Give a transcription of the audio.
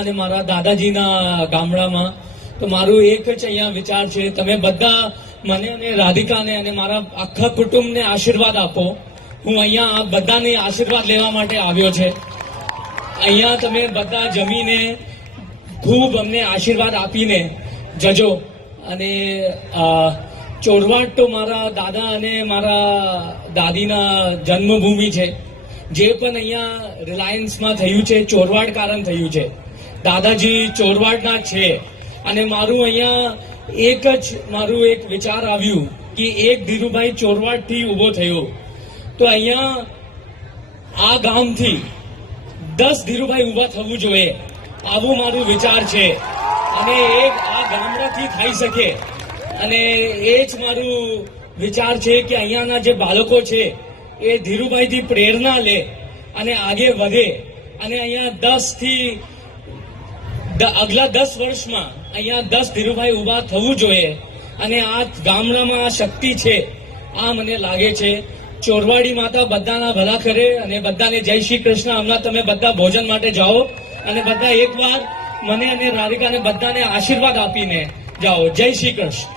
અને મારા દાદાજીના ગામડામાં તો મારું એક જ અહીંયા વિચાર છે, તમે બધા મને અને રાધિકાને અને મારા આખા કુટુંબને આશીર્વાદ આપો. હું અહીંયા બધાને આશીર્વાદ લેવા માટે આવ્યો છે. અહીંયા તમે બધા જમીને ખૂબ અમને આશીર્વાદ આપીને જજો. અને ચોરવાડ તો મારા દાદા અને મારા દાદીના જન્મભૂમિ છે. જે પણ અહીંયા રિલાયન્સમાં થયું છે ચોરવાડ કારણ થયું છે. દાદાજી ચોરવાડના છે અને મારું અહીંયા મારું એક વિચાર આવ્યું કે એક ધીરુભાઈ ચોરવાડથી ઊભો થયો તો અહીંયા આ ગામથી 10 ધીરુભાઈ ઊભા થવું જોઈએ, આવું મારું વિચાર છે. અને આ ગામડાથી થઈ શકે અને એ જ મારું વિચાર છે કે અહીંયાના જે બાળકો છે એ ધીરુભાઈથી પ્રેરણા લે અને આગે વધે. અને અહીંયા આગલા 10 વર્ષમાં અહીંયા 10 ધીરુભાઈ ઊભા થવું જોઈએ. અને આ ગામડામાં આ શક્તિ છે, આ મને લાગે છે. ચોરવાડી માતા બધાના ભલા કરે અને બધાને જય શ્રી કૃષ્ણ. હમણાં તમે બધા ભોજન માટે જાઓ અને બધા એકવાર મને અને રાધિકાને બધાને આશીર્વાદ આપીને જાઓ. જય શ્રી કૃષ્ણ.